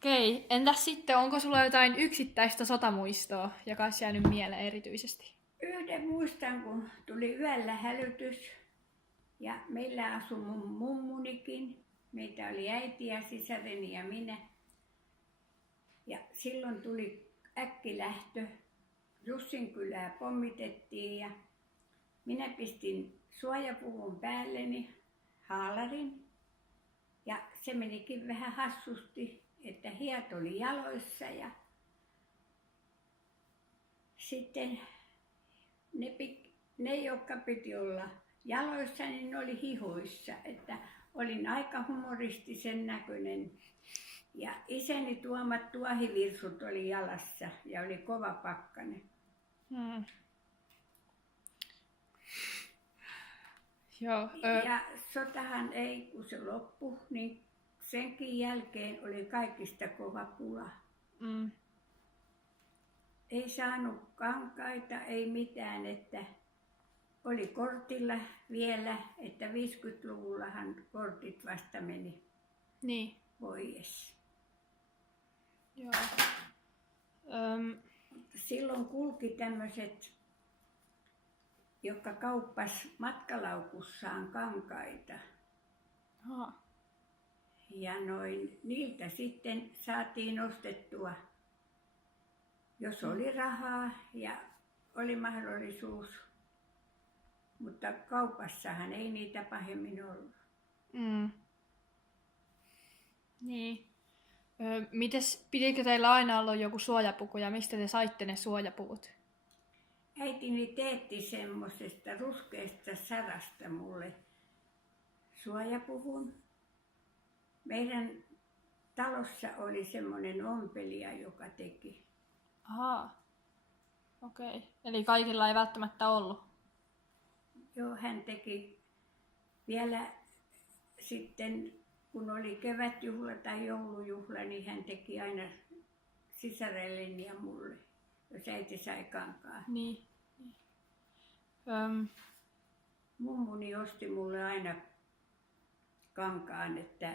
Okei, entäs sitten, onko sulla jotain yksittäistä sotamuistoa, joka olisi jäänyt mieleen erityisesti? Yhden muistan, kun tuli yöllä hälytys ja meillä asui mun mummunikin. Meitä oli äiti ja sisareni ja minä. Ja silloin tuli äkkilähtö. Jussinkylää pommitettiin ja minä pistin suojapuvun päälleni haalarin. Ja se menikin vähän hassusti, että hiat oli jaloissa ja sitten ne jotka piti olla jaloissa, niin ne oli hihoissa, että olin aika humoristisen näköinen. Ja isäni tuomat tuohivirsut oli jalassa ja oli kova pakkanen. Joo, Ja sotahan ei, kun se loppui, niin senkin jälkeen oli kaikista kova pula. Ei saanut kankaita, ei mitään, että oli kortilla vielä, että 50-luvullahan kortit vasta meni niin. pois. Joo. Silloin kulki tämmöiset, jotka kauppas matkalaukussaan kankaita. Ja niiltä sitten saatiin ostettua, jos oli rahaa ja oli mahdollisuus. Mutta kaupassahan ei niitä pahemmin ollut. Niin. Mites, pitikö teillä aina olla joku suojapuku ja mistä te saitte ne suojapuvut? Äitini teetti semmosesta ruskeasta sarasta mulle suojapuvun. Meidän talossa oli semmoinen ompelija, joka teki. Ahaa. Okei. Eli kaikilla ei välttämättä ollut? Joo, hän teki vielä sitten, kun oli kevätjuhla tai joulujuhla, niin hän teki aina sisarelleni ja mulle, jos äiti sai kankaa. Niin. Mummuni osti mulle aina kankaan, että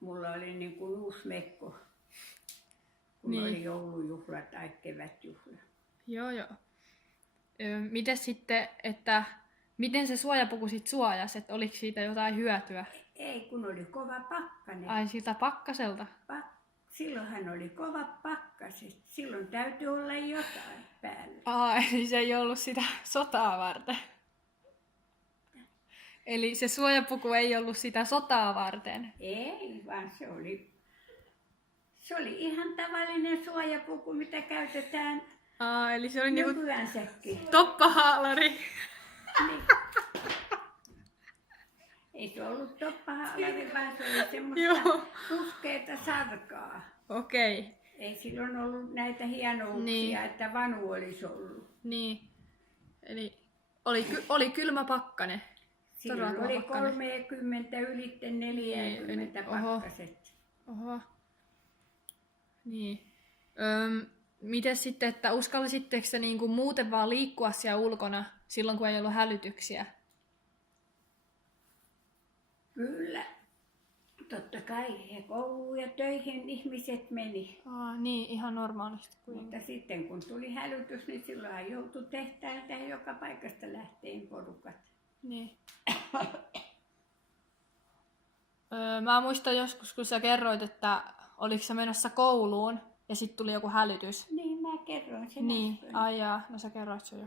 mulla oli niin kuin uusi mekko, kun oli joulujuhla tai kevätjuhla. Joo. Miten sitten, että miten se suojapuku sitten suojasi, että oliko siitä jotain hyötyä? Ei, kun oli kova pakkanen. Ai siltä pakkaselta? Silloinhan oli kova pakkaset. Silloin täytyy olla jotain päällä. Eli se ei ollut sitä sotaa varten. Eli se suojapuku ei ollut sitä sotaa varten? Ei, vaan se oli ihan tavallinen suojapuku, mitä käytetään Eli se oli nykyäänsäkin. Toppahaalari. Niin. Ei se ollut toppahaalari, vaan se oli semmoista ruskeata sarkaa. Okei. Ei silloin ollut näitä hienouksia, että vanu olisi ollut. Niin. Eli oli kylmä pakkanen. Silloin oli 30 ylitse 40 pakkaset. Oho. Niin. Miten sitten, että uskallisitteko se niinku muuten vaan liikkua siellä ulkona silloin, kun ei ollut hälytyksiä? Kyllä. Totta kai. Ja kouluun ja töihin ihmiset meni. Niin, ihan normaalisti. Mutta sitten kun tuli hälytys, niin silloin joutui tehtäiltä ja joka paikasta lähteen porukat. Niin. Mä muistan joskus, kun sä kerroit, että oliko sä menossa kouluun ja sitten tuli joku hälytys. Niin, mä kerroin sen Niin, äsken. ai jaa, no sä kerroit sen jo.